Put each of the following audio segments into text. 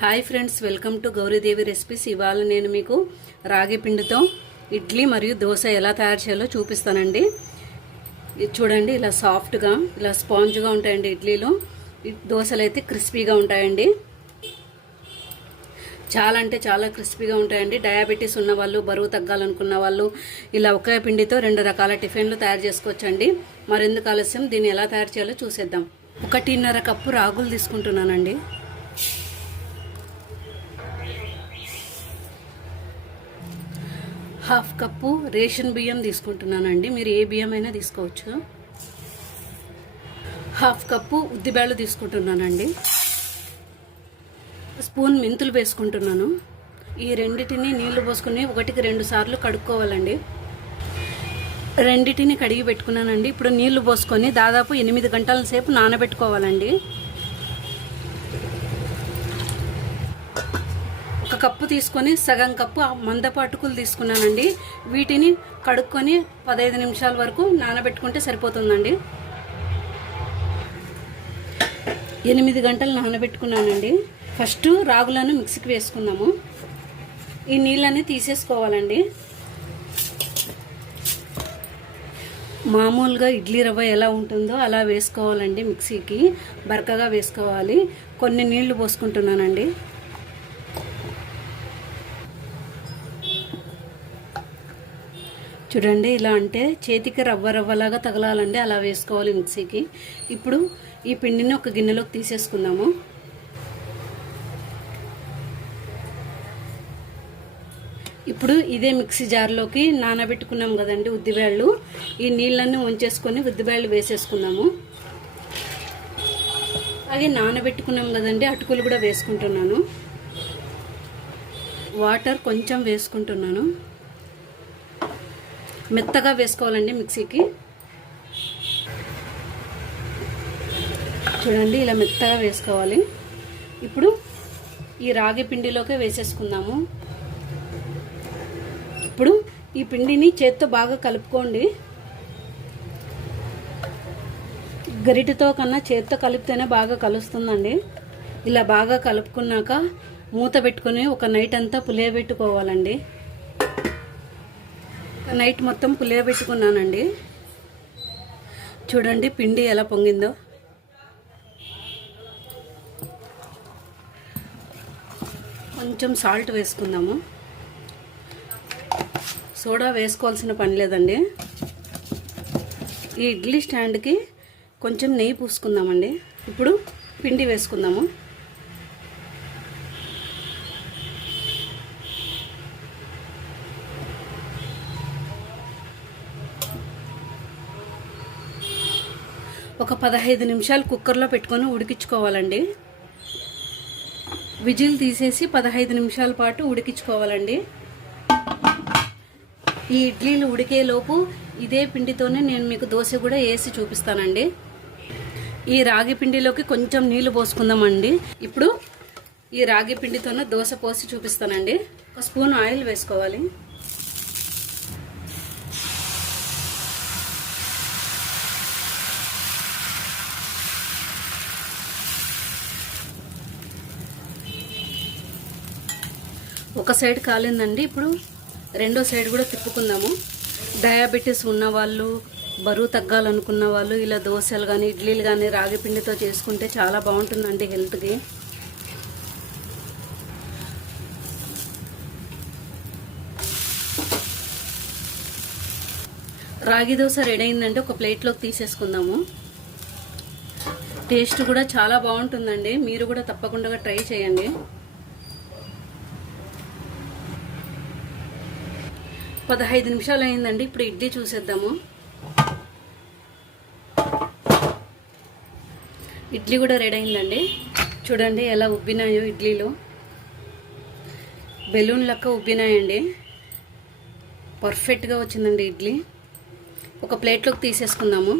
Hi friends welcome to Gauri Devi recipes. ఇవాళ నేను మీకు రాగి పిండితో ఇడ్లీ మరియు దోశ ఎలా తయారు చేయాలో చూపిస్తానండి. ఇది చూడండి ఇలా సాఫ్ట్గా ఇలా స్పాంజ్గా ఉంటాయండి ఇడ్లీలు. దోశలు అయితే క్రిస్పీగా ఉంటాయండి. చాలా అంటే చాలా క్రిస్పీగా ఉంటాయండి. డయాబెటీస్ ఉన్న వాళ్ళు బరువు తగ్గాలనుకున్న వాళ్ళు ఇలా ఒకే పిండితో రెండు రకాల టిఫిన్లు తయారు చేసుకోవచ్చండి. మరెందుకు ఆలస్యం? దీన్ని ఎలా తయారు చేయాలో చూసేద్దాం. ఒకటిన్నర కప్పు రాగులు తీసుకుంటున్నానండి. హాఫ్ కప్పు రేషన్ బియ్యం తీసుకుంటున్నానండి. మీరు ఏ బియ్యం అయినా తీసుకోవచ్చు. హాఫ్ కప్పు ఉద్దిబేళ్ళు తీసుకుంటున్నానండి. స్పూన్ మెంతులు వేసుకుంటున్నాను. ఈ రెండిటిని నీళ్ళు పోసుకుని ఒకటికి రెండు సార్లు కడుక్కోవాలండి. రెండిటిని కడిగి పెట్టుకున్నానండి. ఇప్పుడు నీళ్ళు పోసుకొని దాదాపు ఎనిమిది గంటల సేపు నానబెట్టుకోవాలండి. కప్పు తీసుకొని సగం కప్పు మందపాటుకులు తీసుకున్నానండి. వీటిని కడుక్కొని పదహైదు నిమిషాల వరకు నానబెట్టుకుంటే సరిపోతుందండి. ఎనిమిది గంటలు నానబెట్టుకున్నానండి. ఫస్ట్ రాగులను మిక్సీకి వేసుకున్నాము ఈ నీళ్ళని తీసేసుకోవాలండి. మామూలుగా ఇడ్లీ రవ్వ ఎలా ఉంటుందో అలా వేసుకోవాలండి మిక్సీకి. బరకగా వేసుకోవాలి. కొన్ని నీళ్ళు పోసుకుంటున్నానండి. చూడండి ఇలా అంటే చేతికి రవ్వ రవ్వలాగా తగలాలండి అలా వేసుకోవాలి మిక్సీకి. ఇప్పుడు ఈ పిండిని ఒక గిన్నెలోకి తీసేసుకుందాము. ఇప్పుడు ఇదే మిక్సీ జార్లోకి నానబెట్టుకున్నాం కదండి ఉద్దిబేళ్ళు ఈ నీళ్ళన్నీ వంచేసుకొని ఉద్దిబేళ్ళు వేసేసుకుందాము. అలాగే నానబెట్టుకున్నాం కదండి అటుకులు కూడా వేసుకుంటున్నాను. వాటర్ కొంచెం వేసుకుంటున్నాను. మెత్తగా వేసుకోవాలండి మిక్సీకి. చూడండి ఇలా మెత్తగా వేసుకోవాలి. ఇప్పుడు ఈ రాగి పిండిలోకే వేసేసుకుందాము. ఇప్పుడు ఈ పిండిని చేత్తో బాగా కలుపుకోండి. గరిటతో కన్నా చేత్తో కలిపితేనే బాగా కలుస్తుందండి. ఇలా బాగా కలుపుకున్నాక మూత పెట్టుకొని ఒక నైట్ అంతా పులియబెట్టుకోవాలండి. నైట్ మొత్తం పులియబెట్టుకున్నానండి చూడండి పిండి ఎలా పొంగిందో. కొంచెం సాల్ట్ వేసుకుందాము. సోడా వేసుకోవాల్సిన పని లేదండి. ఈ ఇడ్లీ స్టాండ్కి కొంచెం నెయ్యి పూసుకుందామండి. ఇప్పుడు పిండి వేసుకుందాము. ఒక పదహైదు నిమిషాలు కుక్కర్లో పెట్టుకొని ఉడికించుకోవాలండి. విజిల్ తీసేసి పదహైదు నిమిషాల పాటు ఉడికించుకోవాలండి. ఈ ఇడ్లీలు ఉడికేలోపు ఇదే పిండితోనే నేను మీకు దోశ కూడా వేసి చూపిస్తానండి. ఈ రాగి పిండిలోకి కొంచెం నీళ్ళు పోసుకుందామండి. ఇప్పుడు ఈ రాగి పిండితోనే దోశ పోసి చూపిస్తానండి. ఒక స్పూన్ ఆయిల్ వేసుకోవాలి. ఒక సైడ్ కాలిందండి. ఇప్పుడు రెండో సైడ్ కూడా తిప్పుకుందాము. డయాబెటీస్ ఉన్నవాళ్ళు బరువు తగ్గాలనుకున్న వాళ్ళు ఇలా దోశలు కానీ ఇడ్లీలు కానీ రాగి పిండితో చేసుకుంటే చాలా బాగుంటుందండి హెల్త్కి. రాగి దోశ రెడీ అయిందంటే ఒక ప్లేట్లోకి తీసేసుకుందాము. టేస్ట్ కూడా చాలా బాగుంటుందండి. మీరు కూడా తప్పకుండా ట్రై చేయండి. పదహైదు నిమిషాలు అయిందండి. ఇప్పుడు ఇడ్లీ చూసేద్దాము. ఇడ్లీ కూడా రెడీ అయిందండి. చూడండి ఎలా ఉబ్బినాయో ఇడ్లీలు. బెలూన్ లెక్క ఉబ్బినాయండి. పర్ఫెక్ట్గా వచ్చిందండి ఇడ్లీ. ఒక ప్లేట్లోకి తీసేసుకుందాము.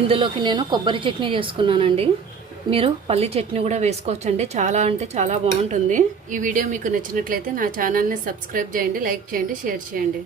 ఇందులోకి నేను కొబ్బరి చట్నీ చేసుకున్నానండి. మీరు పల్లి చట్నీ కూడా వేసుకోవచ్చండి. చాలా అంటే చాలా బాగుంటుంది. ఈ వీడియో మీకు నచ్చినట్లయితే నా ఛానల్ని సబ్స్క్రైబ్ చేయండి లైక్ చేయండి షేర్ చేయండి.